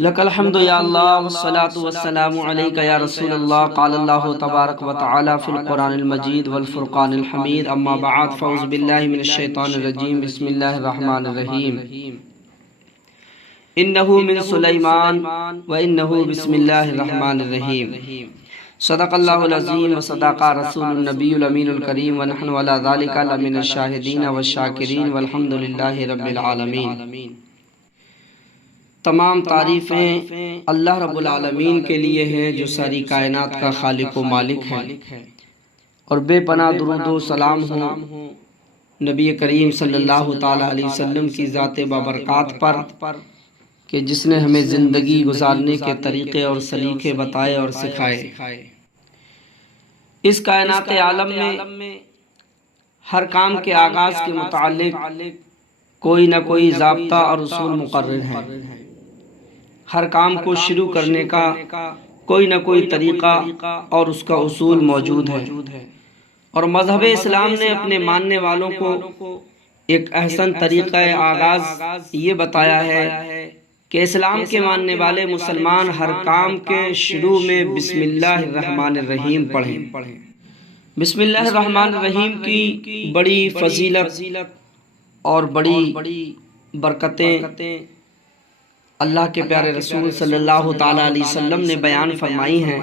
لك الحمد يا الله والصلاة والسلام عليك يا رسول الله. قال الله تبارك وتعالى في القرآن المجيد والفرقان الحميد. أما بعد فأعوذ بالله من الشيطان الرجيم. بسم الله الرحمن الرحيم. إنه من سليمان وإنه بسم الله الرحمن الرحيم. صدق الله العظيم وصدق رسول النبي الأمين الكريم ونحن على ذلك لمن الشاهدين والشاكرين والحمد لله رب العالمين. تمام تعریفیں اللہ رب العالمین کے لیے ہیں جو ساری کائنات کا خالق و مالک ہے، اور بے پناہ درود و سلام ہوں نبی کریم صلی اللہ تعالی علیہ وسلم کی ذات بابرکات پر کہ جس نے ہمیں زندگی گزارنے کے طریقے اور سلیقے بتائے اور سکھائے۔ اس کائنات عالم میں ہر کام کے آغاز کے متعلق کوئی نہ کوئی ضابطہ اور اصول مقرر ہے۔ ہر کام کو شروع کرنے کا کوئی نہ کوئی طریقہ اور اس کا اصول موجود ہے، اور مذہب اسلام نے اپنے ماننے والوں کو ایک احسن طریقہ آغاز یہ بتایا ہے کہ اسلام کے ماننے والے مسلمان ہر کام کے شروع میں بسم اللہ الرحمن الرحیم پڑھیں۔ بسم اللہ الرحمن الرحیم کی بڑی فضیلت اور بڑی برکتیں اللہ کے پیارے رسول صلی اللہ تعالی علیہ وسلم نے بیان فرمائی ہیں۔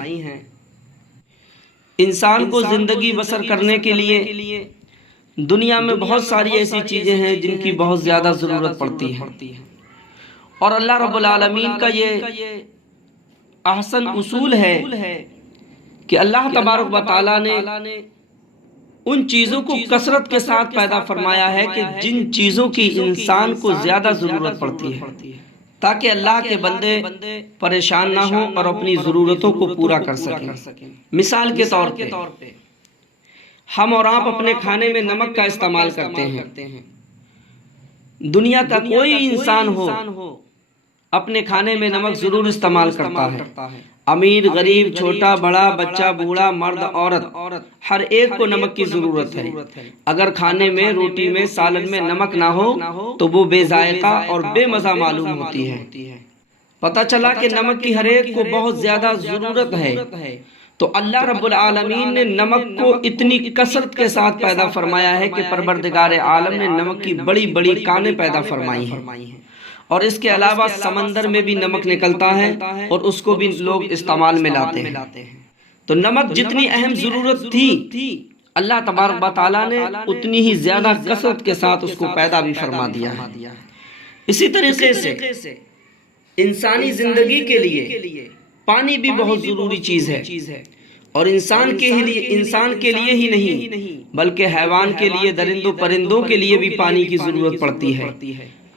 انسان کو زندگی بسر کرنے کے لیے دنیا میں بہت ساری ایسی چیزیں ہیں جن کی بہت زیادہ ضرورت پڑتی ہے، اور اللہ رب العالمین کا یہ احسن اصول ہے کہ اللہ تبارک و تعالیٰ نے ان چیزوں کو کثرت کے ساتھ پیدا فرمایا ہے کہ جن چیزوں کی انسان کو زیادہ ضرورت پڑتی ہے، تاکہ اللہ کے بندے پریشان نہ ہوں اور اپنی ضرورتوں کو پورا کر سکیں۔ مثال کے طور پہ ہم اور آپ اپنے کھانے میں نمک کا استعمال کرتے ہیں۔ دنیا کا کوئی انسان ہو اپنے کھانے میں نمک ضرور استعمال کرتا ہے۔ امیر غریب چھوٹا بڑا بچہ بوڑھا مرد عورت ہر ایک کو نمک کی ضرورت ہے۔ اگر کھانے میں روٹی میں سالن میں نمک نہ ہو تو وہ بے ذائقہ اور بے مزہ معلوم ہوتی ہے۔ پتہ چلا کہ نمک کی ہر ایک کو بہت زیادہ ضرورت ہے، تو اللہ رب العالمین نے نمک کو اتنی کثرت کے ساتھ پیدا فرمایا ہے کہ پروردگار عالم نے نمک کی بڑی بڑی کانیں پیدا فرمائی ہیں، اور اس کے علاوہ سمندر میں بھی نمک نکلتا ہے اور اس کو بھی لوگ استعمال میں لاتے ہیں۔ تو نمک جتنی اہم ضرورت تھی اللہ تبارک و تعالیٰ نے اتنی ہی زیادہ کثرت کے ساتھ اس کو پیدا بھی فرما دیا ہے۔ اسی طریقے سے انسانی زندگی کے لیے پانی بھی بہت ضروری چیز ہے، اور انسان کے لیے ہی نہیں بلکہ حیوان کے لیے، درندوں پرندوں کے لیے بھی پانی کی ضرورت پڑتی ہے۔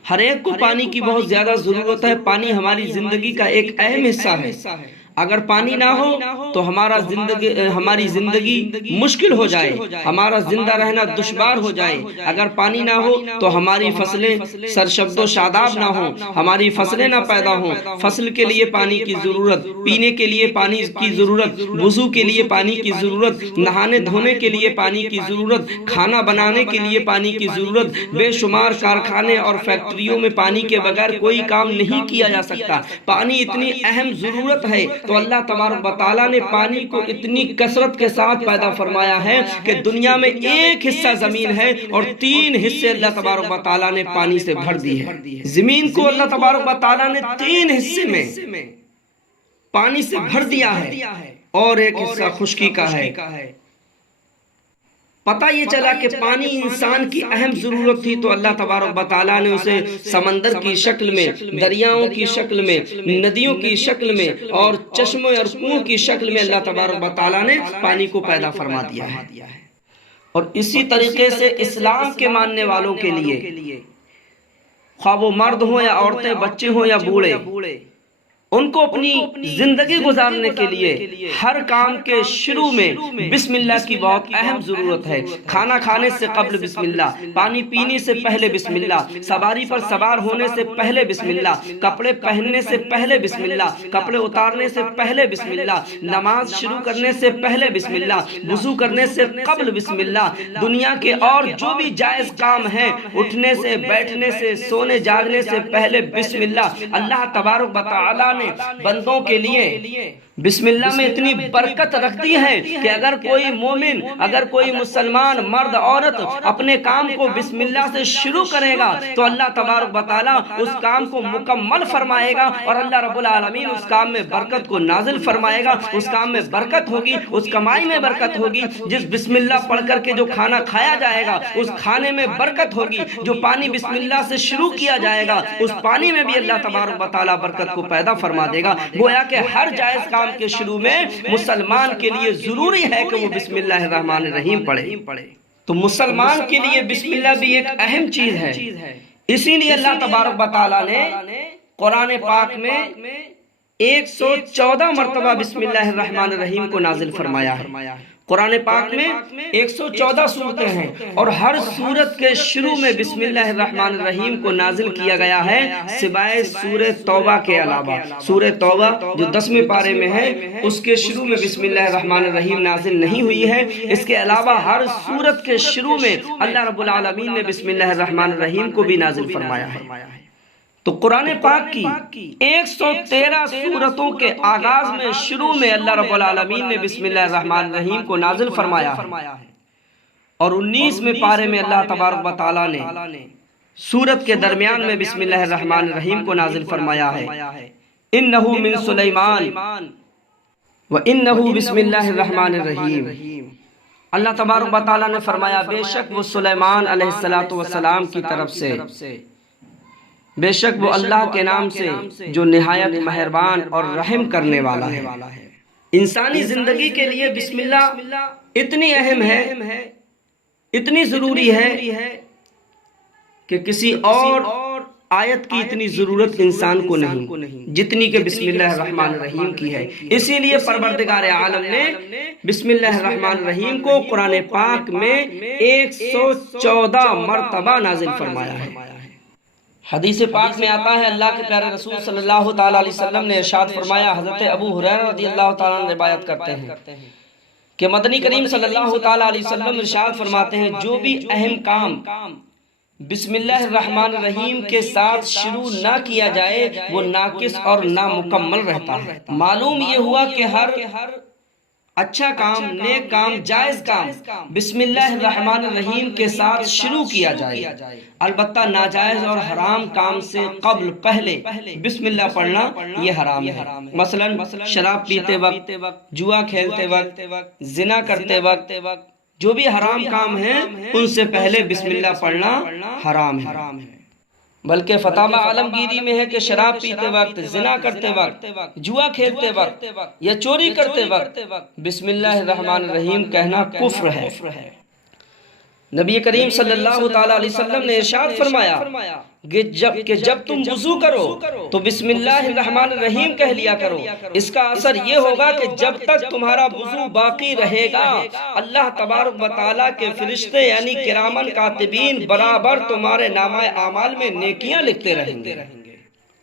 ہر ایک کو پانی کی بہت زیادہ ضرورت ہے۔ پانی ہماری زندگی کا ایک اہم حصہ ہے۔ اگر پانی نہ ہو تو ہماری زندگی مشکل ہو جائے، ہمارا زندہ رہنا دشوار ہو جائے۔ اگر پانی نہ ہو تو ہماری فصلیں سرشبد و شاداب نہ ہوں، ہماری فصلیں نہ پیدا ہوں۔ فصل کے لیے پانی کی ضرورت، پینے کے لیے پانی کی ضرورت، وضو کے لیے پانی کی ضرورت، نہانے دھونے کے لیے پانی کی ضرورت، کھانا بنانے کے لیے پانی کی ضرورت۔ بے شمار کارخانے اور فیکٹریوں میں پانی کے بغیر کوئی کام نہیں کیا جا سکتا۔ پانی اتنی اہم ضرورت ہے، تو اللہ تبارک و تعالیٰ نے پانی کو اتنی کثرت کے ساتھ پیدا فرمایا ہے کہ دنیا میں ایک حصہ زمین ہے اور 3 حصے اللہ تبارک و تعالیٰ نے پانی سے بھر دی ہے۔ زمین کو اللہ تبارک و تعالیٰ نے 3 حصے میں پانی سے بھر دیا ہے، اور ایک حصہ خشکی کا ہے۔ پتہ یہ چلا کہ پانی انسان کی اہم ضرورت تھی، تو اللہ تبارک و تعالیٰ نے اسے سمندر کی شکل میں، دریاؤں کی شکل میں، ندیوں کی شکل میں اور چشموں اور کنویں کی شکل میں اللہ تبارک و تعالیٰ نے پانی کو پیدا فرما دیا ہے۔ اور اسی طریقے سے اسلام کے ماننے والوں کے لیے، خواہ وہ مرد ہوں یا عورتیں، بچے ہوں یا بوڑھے، ان کو اپنی زندگی گزارنے کے لیے ہر کام کے شروع میں بسم اللہ کی بہت اہم ضرورت ہے۔ کھانا کھانے سے قبل بسم اللہ، پانی پینے سے پہلے بسم اللہ، سواری پر سوار ہونے سے پہلے بسم اللہ، کپڑے پہننے سے پہلے بسم اللہ، کپڑے اتارنے سے پہلے بسم اللہ، نماز شروع کرنے سے پہلے بسم اللہ، وضو کرنے سے قبل بسم اللہ، دنیا کے اور جو بھی جائز کام ہیں اٹھنے سے، بیٹھنے سے، سونے جاگنے سے پہلے بسم اللہ۔ اللہ تبارک و تعالی نے بندوں کے لیے بسم اللہ میں اتنی برکت رکھ دی ہے کہ اگر کوئی مومن، اگر کوئی مسلمان مرد عورت اپنے کام کو بسم اللہ سے شروع کرے گا تو اللہ تبارک و تعالی اس کام کو مکمل فرمائے گا، اور اللہ رب العالمین اس کام میں برکت کو نازل فرمائے گا۔ اس کام میں برکت ہوگی، اس کمائی میں برکت ہوگی۔ جس بسم اللہ پڑھ کر کے جو کھانا کھایا جائے گا اس کھانے میں برکت ہوگی۔ جو پانی بسم اللہ سے شروع کیا جائے گا اس پانی میں بھی اللہ تبارک و تعالی برکت کو پیدا فرما دے گا۔ گویا کہ ہر جائز کام کے شروع میں مسلمان کے لیے ضروری ہے کہ وہ بسم اللہ الرحمن الرحیم پڑھے۔ تو مسلمان کے لیے بسم اللہ بھی ایک اہم چیز ہے، اسی لیے اللہ تبارک و تعالی نے قرآن پاک میں 114 مرتبہ بسم اللہ الرحمن الرحیم کو نازل فرمایا ہے۔ قرآن پاک میں 114 سورتیں ہیں اور ہر سورت کے شروع میں بسم اللہ الرحمن الرحیم کو نازل کیا گیا ہے، سوائے سورہ توبہ کے علاوہ۔ سورہ توبہ جو 10ویں پارے میں ہے اس کے شروع میں بسم اللہ الرحمن الرحیم نازل نہیں ہوئی ہے۔ اس کے علاوہ ہر سورت کے شروع میں اللہ رب العالمین نے بسم اللہ الرحمن الرحیم کو بھی نازل فرمایا ہے۔ تو قرآن پاک کی 113 سورتوں کے آغاز میں شروع میں اللہ رب العالمین نے بسم اللہ الرحمن الرحیم کو نازل فرمایا ہے، اور 19ویں پارے میں اللہ تبارک و تعالی نے سورت کے درمیان میں بسم اللہ الرحمن الرحیم کو نازل فرمایا ہے۔ انہو من سلیمان وانہو بسم اللہ الرحمن الرحیم۔ اللہ تبارک و تعالی نے فرمایا بے شک وہ سلیمان علیہ السلام کی طرف سے، بے شک وہ اللہ کے نام سے جو نہایت مہربان اور رحم کرنے والا ہے۔ انسانی زندگی کے لیے بسم اللہ اتنی اہم ہے، اتنی ضروری ہے کہ کسی اور آیت کی اتنی ضرورت انسان کو نہیں جتنی کہ بسم اللہ الرحمن الرحیم کی ہے۔ اسی لیے پروردگار عالم نے بسم اللہ الرحمن الرحیم کو قرآن پاک میں 114 مرتبہ نازل فرمایا ہے۔ حدیث پاک میں آتا ہے، اللہ کے پیارے رسول صلی اللہ تعالیٰ علیہ وسلم نے ارشاد فرمایا، حضرت ابو ہریرہ رضی اللہ تعالیٰ عنہ روایت کرتے ہیں کہ مدنی کریم صلی اللہ تعالیٰ علیہ وسلم ارشاد فرماتے ہیں جو بھی اہم کام بسم اللہ الرحمن الرحیم کے ساتھ شروع نہ کیا جائے وہ ناقص اور نامکمل رہتا ہے۔ معلوم یہ ہوا کہ ہر اچھا کام، نیک کام، جائز کام بسم اللہ الرحمن الرحیم کے ساتھ شروع کیا جائے، البتہ ناجائز اور حرام کام سے قبل پہلے بسم اللہ پڑھنا یہ حرام ہے۔ مثلا شراب پیتے وقت، جوا کھیلتے وقت، زنا کرتے وقت، جو بھی حرام کام ہیں ان سے پہلے بسم اللہ پڑھنا حرام ہے۔ بلکہ فتاوی عالمگیری میں ہے کہ شراب پیتے وقت، زنا کرتے وقت، جوا کھیلتے وقت یا چوری کرتے وقت بسم اللہ الرحمن الرحیم کہنا کفر ہے۔ نبی کریم صلی اللہ تعالیٰ علیہ وسلم نے ارشاد فرمایا کہ جب تم وضو کرو تو بسم اللہ الرحمن الرحیم کہہ لیا کرو۔ اس کا اثر یہ ہوگا کہ جب تک تمہارا وضو باقی رہے گا اللہ تبارک و تعالیٰ کے فرشتے یعنی کرامن کاتبین برابر تمہارے نامہ اعمال میں نیکیاں لکھتے رہیں گے۔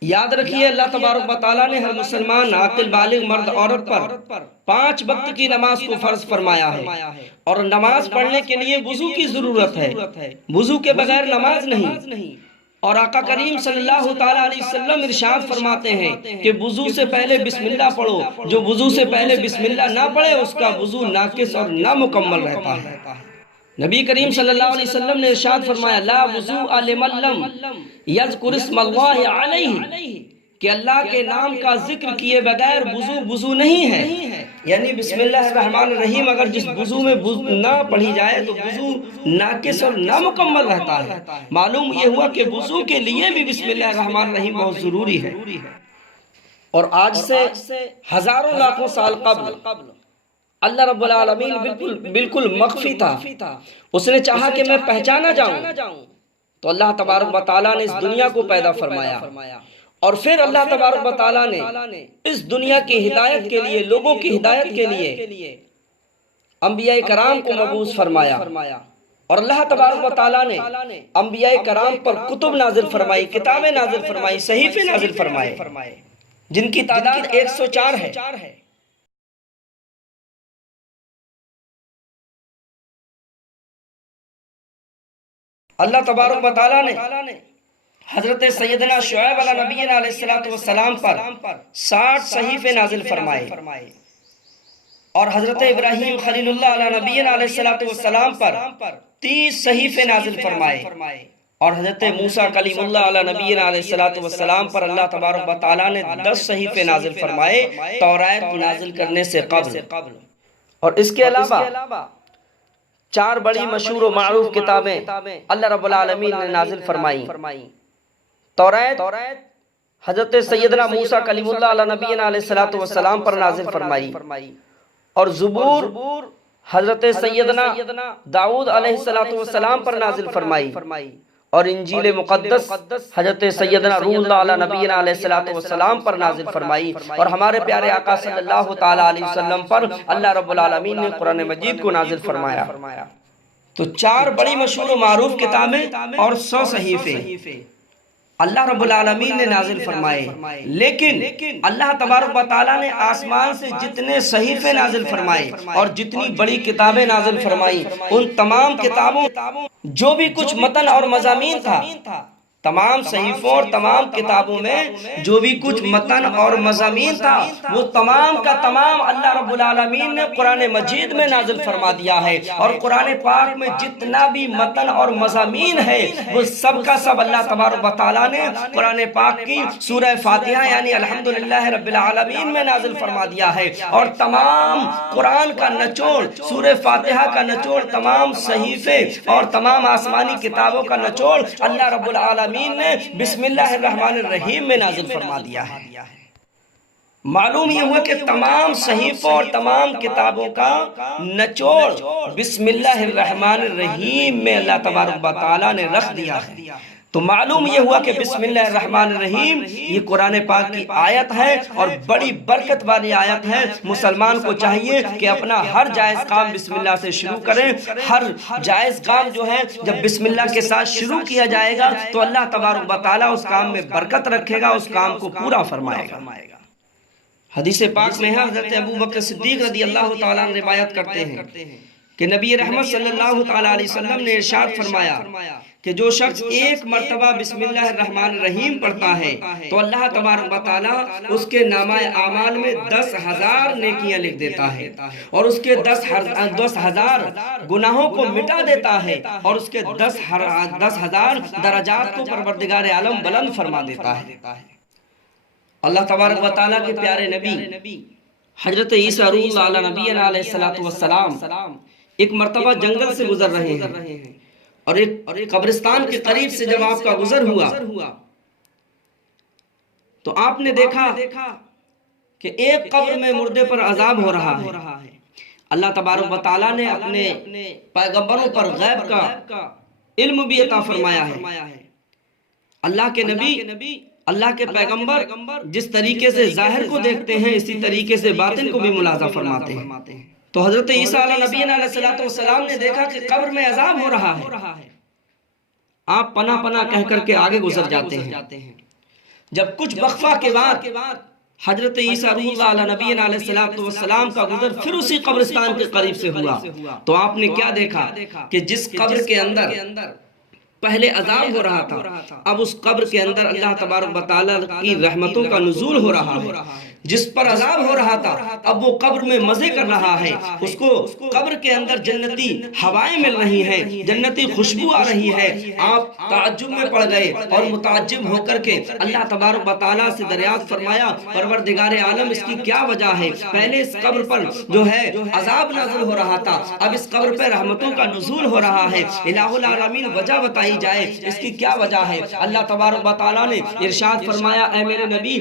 یاد رکھیے اللہ تبارک و تعالیٰ نے ہر مسلمان عاقل بالغ مرد عورت پر 5 وقت کی نماز کو فرض فرمایا ہے، اور نماز پڑھنے کے لیے وضو کی ضرورت ہے، وضو کے بغیر نماز نہیں۔ اور آقا کریم صلی اللہ تعالیٰ علیہ وسلم ارشاد فرماتے ہیں کہ وضو سے پہلے بسم اللہ پڑھو، جو وضو سے پہلے بسم اللہ نہ پڑھے اس کا وضو ناقص اور نامکمل رہتا ہے۔ نبی کریم صلی اللہ علیہ وسلم نے ارشاد فرمایا لا وضوء لمن لم یذکر اسم اللہ علیہ، کہ اللہ کے نام کا ذکر کیے بغیر وضو نہیں ہے، یعنی بسم اللہ الرحمن الرحیم اگر جس وضو میں نہ پڑھی جائے تو وضو ناقص اور نامکمل رہتا ہے۔ معلوم یہ ہوا کہ وضو کے لیے بھی بسم اللہ الرحمن الرحیم بہت ضروری ہے۔ اور آج سے ہزاروں لاکھوں سال قبل اللہ رب العالمین بالکل مخفی تھا، اس نے چاہا کہ میں پہچانا جاؤں تو اللہ تبارک و تعالیٰ نے اس دنیا کو پیدا فرمایا، اور پھر اللہ تبارک و تعالیٰ نے اس دنیا کی ہدایت کے لیے، لوگوں کی ہدایت کے لیے انبیاء کرام کو مبعوث فرمایا، اور اللہ تبارک و تعالیٰ نے انبیاء کرام پر کتب نازل فرمائی، کتابیں نازل فرمائی، صحیفے نازل فرمائے، جن کی تعداد 104 ہے۔ اللہ تبارک و تعالیٰ نے حضرت سیدنا شعیب علیہ نبینا علیہ السلام پر 60 صحیفے نازل فرمائے، اور حضرت ابراہیم خلیل اللہ علیہ نبینا علیہ السلام پر 30 صحیفے نازل فرمائے، اور حضرت موسیٰ کلیم اللہ علیہ نبینا علیہ السلام پر اللہ تبارک و تعالیٰ نے 10 صحیفے نازل فرمائے توریت نازل کرنے سے قبل۔ اور اس کے علاوہ 4 بڑی مشہور و معروف کتابیں اللہ رب العالمین نے نازل فرمائی۔ توریت حضرت سیدنا موسیٰ کلیم اللہ علیہ نبینا علیہ السلام پر نازل فرمائی، اور زبور حضرت سیدنا داؤد علیہ السلام پر نازل فرمائی، اور انجیل مقدس حضرت سیدنا روح اللہ علیہ نبینا علیہ السلام پر نازل فرمائی، اور ہمارے پیارے آقا صلی اللہ تعالیٰ علیہ وسلم پر اللہ رب العالمین نے قرآن مجید کو نازل فرمایا۔ تو 4 بڑی مشہور و معروف کتابیں اور 100 صحیفے اللہ رب العالمین نے نازل فرمائے، لیکن اللہ تبارک و تعالیٰ نے آسمان سے جتنے صحیفے نازل فرمائے اور جتنی بڑی کتابیں نازل فرمائیں، ان تمام کتابوں جو بھی کچھ متن اور مضامین تھا، تمام صحیفوں اور تمام کتابوں میں جو بھی کچھ متن اور مضامین تھا، وہ تمام کا تمام اللہ رب العالمین نے قرآن مجید میں نازل فرما دیا ہے، اور قرآن پاک میں جتنا بھی متن اور مضامین ہے وہ سب کا سب اللہ تبارک و تعالیٰ نے قرآن پاک کی سورہ فاتحہ یعنی الحمدللہ رب العالمین میں نازل فرما دیا ہے، اور تمام قرآن کا نچوڑ، سورہ فاتحہ کا نچوڑ، تمام صحیفے اور تمام آسمانی کتابوں کا نچوڑ اللہ رب العالمین نے بسم اللہ الرحمن الرحیم میں نازل فرما دیا ہے۔ معلوم یہ ہوا کہ تمام صحیفوں اور تمام کتابوں کا نچوڑ بسم اللہ الرحمن الرحیم میں اللہ تبارک و تعالیٰ نے رکھ دیا ہے۔ تو معلوم یہ ہوا کہ بسم اللہ الرحمن الرحیم یہ قرآن پاک کی آیت ہے، اور بڑی برکت والی آیت ہے۔ مسلمان کو چاہیے کہ اپنا ہر جائز کام بسم اللہ سے شروع کریں۔ ہر جائز کام جو ہے جب بسم اللہ کے ساتھ شروع کیا جائے گا تو اللہ تبارک و تعالیٰ اس کام میں برکت رکھے گا، اس کام کو پورا فرمائے گا۔ حدیث پاک میں ہے، حضرت ابو بکر صدیق رضی اللہ تعالیٰ عنہ روایت کرتے ہیں کہ نبی رحمت صلی اللہ تعالیٰ علیہ وسلم نے ارشاد فرمایا کہ جو شخص ایک مرتبہ بسم اللہ الرحمن الرحیم پڑھتا ہے تو اللہ تبارک و تعالیٰ اس کے نامہ اعمال میں 10,000 نیکیاں لکھ دیتا ہے، اور اس کے 10,000 گناہوں کو مٹا دیتا ہے، اور اس کے 10,000 درجات کو پروردگار عالم بلند فرما دیتا ہے۔ اللہ تبارک و تعالیٰ کے پیارے نبی حضرت عیسیٰ روح اللہ علیہ نبی علیہ السلام ایک مرتبہ جنگل سے گزر رہے ہیں، اور ایک قبرستان کے قریب سے جب آپ کا گزر ہوا تو آپ نے دیکھا کہ ایک قبر میں مردے پر عذاب ہو رہا ہے۔ اللہ تبارک و تعالیٰ نے اپنے پیغمبروں پر غیب کا علم بھی عطا فرمایا ہے۔ اللہ کے نبی، اللہ کے پیغمبر جس طریقے سے ظاہر کو دیکھتے ہیں اسی طریقے سے باطن کو بھی ملاحظہ فرماتے ہیں۔ تو حضرت عیسیٰ علیہ نبی علیہ السلام نے دیکھا کہ قبر میں عذاب ہو رہا ہے۔ آپ پناہ پناہ کہہ کر کے آگے گزر جاتے ہیں۔ جب کچھ وقفہ کے بعد حضرت عیسیٰ روح اللہ علیہ نبی علیہ السلام کا گزر پھر اسی قبرستان کے قریب سے ہوا تو آپ نے کیا دیکھا کہ جس قبر کے اندر پہلے عذاب ہو رہا تھا، اب اس قبر کے اندر اللہ تبارک و تعالیٰ کی رحمتوں کا نزول ہو رہا ہے۔ جس پر عذاب ہو رہا تھا اب وہ قبر میں مزے کر رہا ہے، اس کو قبر کے اندر جنتی ہوائیں مل رہی ہیں، جنتی خوشبو آ رہی ہے۔ آپ تعجب میں پڑ گئے اور متعجب ہو کر کے اللہ تبارک و تعالیٰ سے دریافت فرمایا پروردگار عالم اس کی کیا وجہ ہے؟ پہلے اس قبر پر جو ہے عذاب نازل ہو رہا تھا، اب اس قبر پر رحمتوں کا نزول ہو رہا ہے۔ الہ العالمین وجہ بتائی جائے اس کی کیا وجہ ہے؟ اللہ تبارک و تعالیٰ نے ارشاد فرمایا اے میرے نبی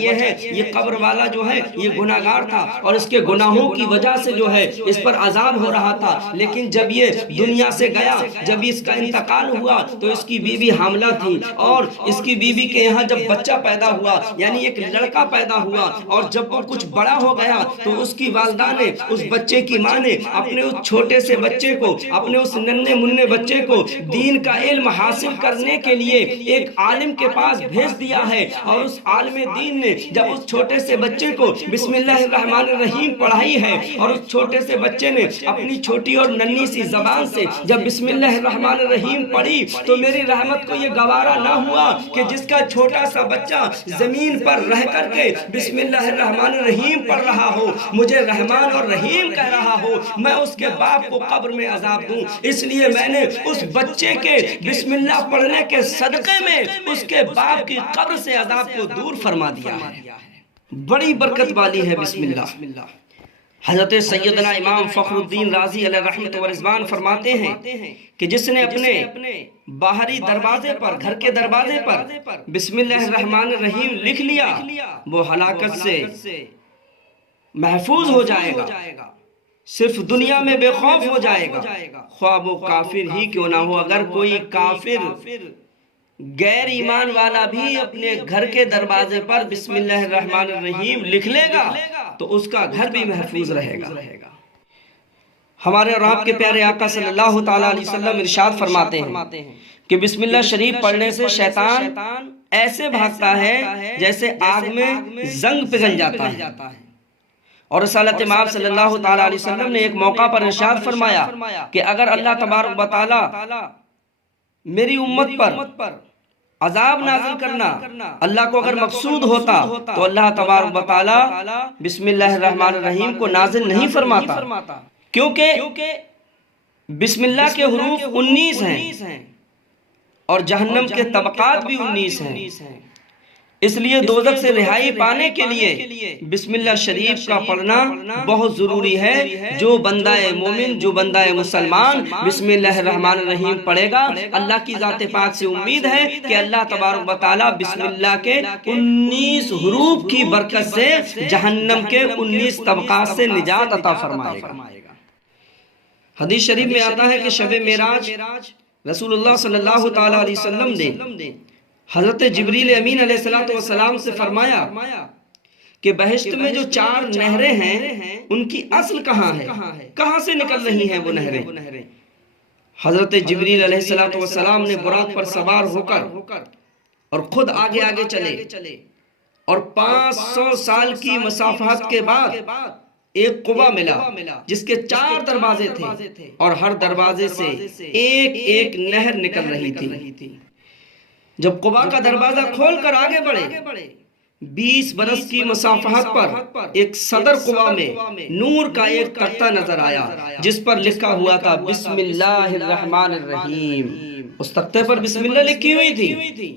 یہ ہے یہ قبر والا جو ہے یہ گناہگار تھا اور اس کے گناہوں کی وجہ سے جو ہے اس پر عذاب ہو رہا تھا، لیکن جب یہ دنیا سے گیا، جب اس کا انتقال ہوا تو اس کی بیوی حاملہ تھی، اور اس کی بیوی کے یہاں جب بچہ پیدا ہوا یعنی ایک لڑکا پیدا ہوا، اور جب وہ کچھ بڑا ہو گیا تو اس کی والدہ نے، اس بچے کی ماں نے اپنے اس چھوٹے سے بچے کو، اپنے اس ننھے منھے بچے کو دین کا علم حاصل کرنے کے لیے ایک عالم کے پاس بھیج دیا ہے، اور اس عالم دین نے جب اس چھوٹے سے بچے کو بسم اللہ الرحمن الرحیم پڑھائی ہے، اور اس چھوٹے سے بچے نے اپنی چھوٹی اور ننھی سی زبان سے جب بسم اللہ الرحمن الرحیم پڑھی، تو میری رحمت کو یہ گوارا نہ ہوا کہ جس کا چھوٹا سا بچہ زمین پر رہ کر کے بسم اللہ الرحمن الرحیم پڑھ رہا ہو، مجھے رحمان اور رحیم کہہ رہا ہو، میں اس کے باپ کو قبر میں عذاب دوں، اس لیے میں نے اس بچے کے بسم اللہ پڑھنے کے صدقے میں اس کے باپ کی قبر سے عذاب کو دور فرما دیا ہے۔ بڑی برکت والی ہے بسم اللہ۔ حضرت سیدنا امام فخر الدین رازی علیہ رحمت و رضوان فرماتے ہیں کہ جس نے اپنے باہری دروازے پر، گھر کے دروازے پر بسم اللہ الرحمن الرحیم لکھ لیا، وہ ہلاکت سے محفوظ ہو جائے گا، صرف دنیا میں بے خوف ہو جائے گا، خواہ وہ کافر ہی کیوں نہ ہو۔ اگر کوئی کافر غیر ایمان والا بھی اپنے گھر کے دروازے پر بسم اللہ الرحمن الرحیم لکھ لے گا تو اس کا گھر بھی محفوظ رہے گا۔ ہمارے اور آپ کے پیارے آقا صلی اللہ تعالیٰ علیہ وسلم ارشاد فرماتے ہیں کہ بسم اللہ شریف پڑھنے سے شیطان ایسے بھاگتا ہے جیسے آگ میں زنگ پگھل جاتا ہے۔ اور رسالت مآب صلی اللہ تعالیٰ علیہ وسلم نے ایک موقع پر ارشاد فرمایا کہ اگر اللہ تبارک و تعالیٰ میری امت پر عذاب نازل کرنا اللہ کو اگر مقصود ہوتا تو اللہ تبارک و تعالیٰ بسم اللہ الرحمن الرحیم کو نازل نہیں فرماتا، کیونکہ بسم اللہ کے حروف 19 ہیں اور جہنم کے طبقات بھی 19 ہیں، اس لیے دوزخ سے رہائی پانے کے لیے بسم اللہ شریف کا پڑھنا بہت ضروری ہے۔ جو بندہ مومن، جو بندہ مسلمان بسم اللہ الرحمن الرحیم پڑھے گا، اللہ کی ذات پاک سے امید ہے کہ اللہ تبارک و تعالیٰ بسم اللہ کے 19 حروف کی برکت سے جہنم کے 19 طبقات سے نجات عطا فرمائے گا۔ حدیث شریف میں آتا ہے کہ شب معراج رسول اللہ صلی اللہ تعالیٰ علیہ وسلم نے حضرت جبریل امین علیہ السلام سے فرمایا کہ بہشت میں جو 4 نہریں ہیں ان کی اصل کہاں ہے، کہاں سے نکل رہی ہیں وہ نہریں؟ حضرت جبریل علیہ السلام نے براق پر سوار ہو کر اور خود آگے آگے چلے، اور 500 سال کی مسافت کے بعد ایک قبا ملا جس کے 4 دروازے تھے، اور ہر دروازے سے ایک ایک نہر نکل رہی تھی۔ جب قبا کا دروازہ کھول کر آگے بڑھے، 20 برس کی مسافت پر ایک صدر قبا میں نور کا ایک تختہ نظر آیا جس پر لکھا ہوا تھا بسم اللہ الرحمن الرحیم۔ اس تختے پر بسم اللہ لکھی ہوئی تھی،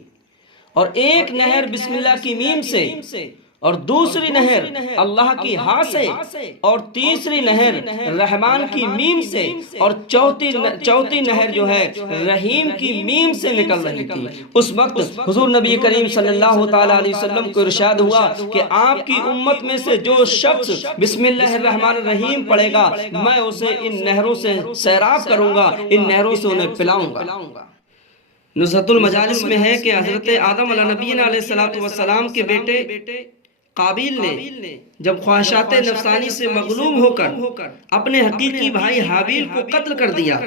اور ایک نہر بسم اللہ کی میم سے، اور دوسری نہر اللہ کی ہاں سے، اور تیسری نہر رحمان کی میم سے، اور چوتھی نہر جو ہے رحیم کی میم سے نکل رہی تھی۔ اس وقت حضور نبی کریم صلی اللہ تعالیٰ علیہ وسلم کو ارشاد ہوا کہ آپ کی امت میں سے جو شخص بسم اللہ الرحمن الرحیم پڑھے گا میں اسے ان نہروں سے سیراب کروں گا، ان نہروں سے انہیں پلاؤں گا۔ نزہت المجالس میں ہے کہ حضرت آدم علیہ نبینا علیہ السلام کے بیٹے قابیل نے جب خواہشات نفسانی سے مغلوب ہو کر اپنے حقیقی بھائی حابیل کو قتل کر دیا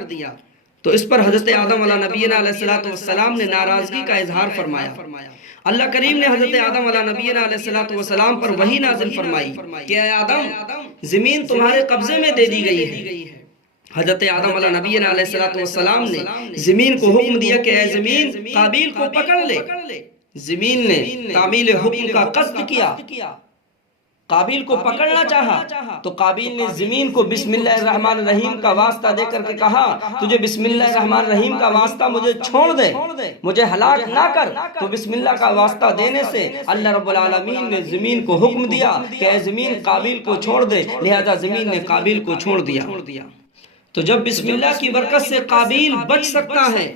تو اس پر حضرت آدم علیہ نبینا علیہ السلام نے ناراضگی کا اظہار فرمایا۔ اللہ کریم نے حضرت آدم علیہ نبینا علیہ السلام پر وحی نازل فرمائی کہ اے آدم، زمین تمہارے قبضے میں دے دی گئی ہے۔ حضرت آدم علیہ نبینا علیہ السلام نے زمین کو حکم دیا کہ اے زمین قابیل کو پکڑ لے۔ زمین نے تعمیل حکم کا قصد کیا، قابیل کو پکڑنا چاہا تو قابیل نے زمین کو بسم اللہ الرحمن الرحیم کا واسطہ دے کر کے کہا تجھے بسم اللہ الرحمن الرحیم کا واسطہ مجھے چھوڑ دے، مجھے ہلاک نہ کر۔ تو بسم اللہ کا واسطہ دینے سے اللہ رب العالمین نے زمین کو حکم دیا کہ اے زمین قابیل کو چھوڑ دے، لہذا زمین نے قابیل کو چھوڑ دیا۔ تو جب بسم اللہ کی برکت سے قابیل بچ سکتا ہے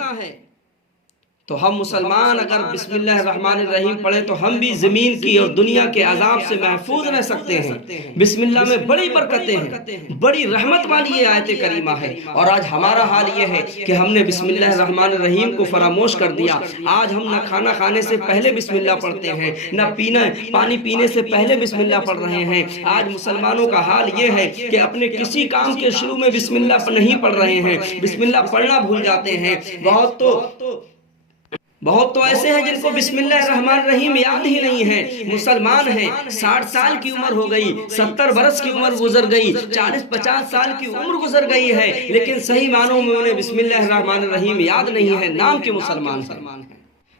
تو ہم مسلمان اگر بسم اللہ الرحمن الرحیم پڑھیں تو ہم بھی زمین کی اور دنیا کے عذاب سے محفوظ رہ سکتے ہیں۔ بسم اللہ میں بڑی برکتیں ہیں، بڑی رحمت والی یہ آیت کریمہ ہے، اور آج ہمارا حال یہ ہے کہ ہم نے بسم اللہ الرحمن الرحیم کو فراموش کر دیا۔ آج ہم نہ کھانا کھانے سے پہلے بسم اللہ پڑھتے ہیں، نہ پانی پینے سے پہلے بسم اللہ پڑھ رہے ہیں۔ آج مسلمانوں کا حال یہ ہے کہ اپنے کسی کام کے شروع میں بسم اللہ نہیں پڑھ رہے ہیں، بسم اللہ پڑھنا بھول جاتے ہیں۔ بہت تو ایسے ہیں جن کو بسم اللہ الرحمن الرحیم یاد ہی نہیں ہے، مسلمان ہیں، 60 سال کی عمر ہو گئی، 70 برس کی عمر گزر گئی، 40-50 سال کی عمر گزر گئی ہے، لیکن صحیح معنوں میں انہیں بسم اللہ الرحمن الرحیم یاد نہیں ہے، نام کے مسلمان ہیں۔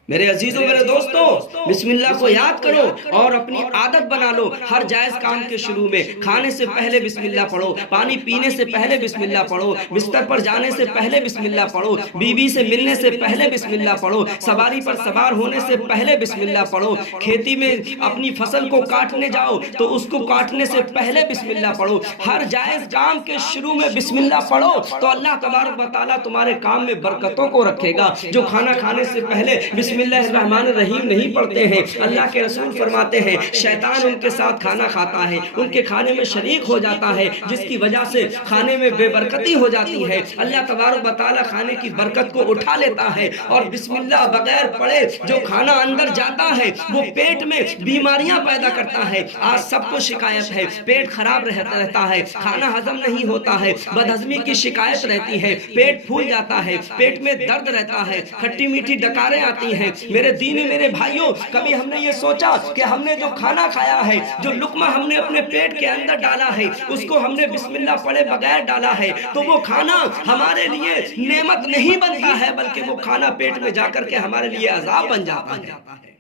میرے عزیزوں، میرے دوستوں، بسم اللہ کو یاد کرو اور اپنی عادت بنا لو۔ ہر جائز کام کے شروع میں کھانے سے پہلے بسم اللہ پڑھو، پانی پینے سے پہلے بسم اللہ پڑھو، بستر پر جانے سے پہلے بسم اللہ پڑھو، بیوی سے ملنے سے پہلے بسم اللہ پڑھو، سواری پر سوار ہونے سے پہلے بسم اللہ پڑھو، کھیتی میں اپنی فصل کو کاٹنے جاؤ تو اس کو کاٹنے سے پہلے بسم اللہ پڑھو۔ ہر جائز کام کے شروع میں بسم اللہ پڑھو تو اللہ تبارک و تعالیٰ تمہارے کام میں برکتوں کو رکھے گا۔ جو کھانا کھانے سے پہلے بسم اللہ الرحمن الرحیم نہیں پڑھتے ہیں، اللہ کے رسول فرماتے ہیں شیطان ان کے ساتھ کھانا کھاتا ہے، ان کے کھانے میں شریک ہو جاتا ہے، جس کی وجہ سے کھانے میں بے برکتی ہو جاتی ہے۔ اللہ تبارک و تعالیٰ کھانے کی برکت کو اٹھا لیتا ہے، اور بسم اللہ بغیر پڑھے جو کھانا اندر جاتا ہے وہ پیٹ میں بیماریاں پیدا کرتا ہے۔ آج سب کو شکایت ہے، پیٹ خراب رہتا ہے، کھانا ہضم نہیں ہوتا ہے، بدہضمی کی شکایت رہتی ہے، پیٹ پھول جاتا ہے، پیٹ میں درد رہتا ہے، کھٹی میٹھی ڈکاریں آتی ہیں۔ میرے دینی میرے بھائیوں، کبھی ہم نے یہ سوچا کہ ہم نے جو کھانا کھایا ہے، جو لقمہ ہم نے اپنے پیٹ کے اندر ڈالا ہے، اس کو ہم نے بسم اللہ پڑھے بغیر ڈالا ہے تو وہ کھانا ہمارے لیے نعمت نہیں بنتا ہے، بلکہ وہ کھانا پیٹ میں جا کر کے ہمارے لیے عذاب بن جاتا ہے۔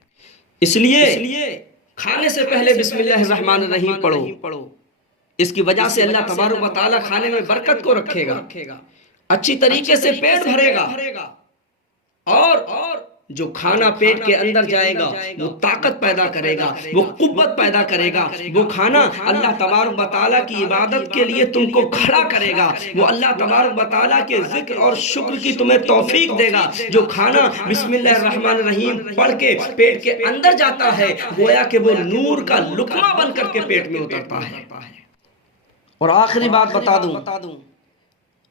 اس لیے کھانے سے پہلے بسم اللہ الرحمن الرحیم پڑھو، اس کی وجہ سے اللہ تبارک و تعالیٰ کھانے میں برکت کو رکھے گا، اچھی طریقے سے پیٹ بھرے گا، اور جو کھانا پیٹ کے اندر جائے گا وہ طاقت پیدا کرے گا، وہ قوت پیدا کرے گا۔ وہ کھانا اللہ تبارک و تعالیٰ کی عبادت کے لیے تم کو کھڑا کرے گا، وہ اللہ تبارک و تعالیٰ کے ذکر اور شکر کی تمہیں توفیق دے گا۔ جو کھانا بسم اللہ الرحمن الرحیم پڑھ کے پیٹ کے اندر جاتا ہے، گویا کہ وہ نور کا لقمہ بن کر کے پیٹ میں اترتا ہے۔ اور آخری بات بتا دوں،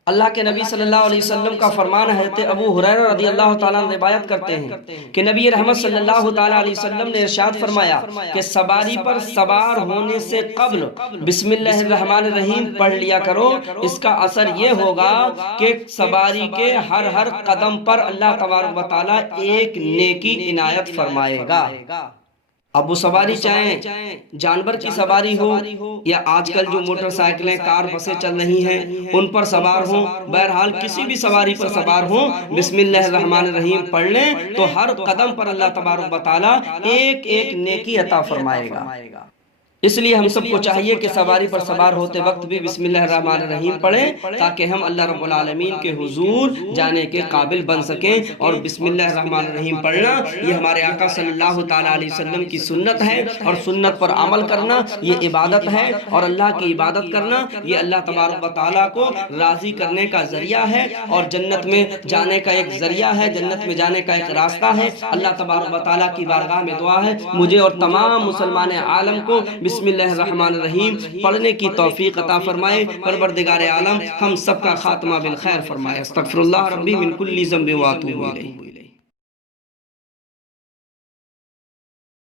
اللہ کے نبی صلی اللہ علیہ وسلم کا فرمان ہے، حضرت ابو ہریرہ رضی اللہ تعالیٰ عنہ روایت کرتے ہیں کہ نبی رحمت صلی اللہ تعالیٰ علیہ وسلم نے ارشاد فرمایا کہ سواری پر سوار ہونے سے قبل بسم اللہ الرحمن الرحیم پڑھ لیا کرو، اس کا اثر یہ ہوگا کہ سواری کے ہر قدم پر اللہ تبارک و تعالیٰ ایک نیکی عنایت فرمائے گا۔ اب وہ سواری چاہے جانور کی سواری ہو یا آج کل جو موٹر سائیکلیں کار بسیں چل رہی ہیں ان پر سوار ہوں، بہرحال کسی بھی سواری پر سوار ہوں، بسم اللہ الرحمن الرحیم پڑھ لیں تو ہر قدم پر اللہ تبارک و تعالیٰ ایک نیکی عطا فرمائے گا۔ اس لیے ہم سب کو چاہیے کہ سواری پر سوار ہوتے وقت بھی بسم اللہ الرحمن الرحیم پڑھیں تاکہ ہم اللہ رب العالمین کے حضور جانے کے قابل بن سکیں۔ اور بسم اللہ الرحمن الرحیم پڑھنا یہ ہمارے آقا صلی اللہ تعالیٰ علیہ وسلم کی سنت ہے، اور سنت پر عمل کرنا یہ عبادت ہے، اور اللہ کی عبادت کرنا یہ اللہ تبارک و تعالیٰ کو راضی کرنے کا ذریعہ ہے، اور جنت میں جانے کا ایک ذریعہ ہے، جنت میں جانے کا ایک راستہ ہے۔ اللہ تبارک و تعالیٰ کی بارگاہ میں دعا ہے مجھے اور تمام مسلمان عالم کو بسم اللہ الرحمن الرحیم پڑھنے کی توفیق عطا فرمائے۔ پروردگار عالم ہم سب کا خاتمہ بالخیر فرمائے۔ استغفر اللہ ربی من کل ذنب و اتوب الیہ۔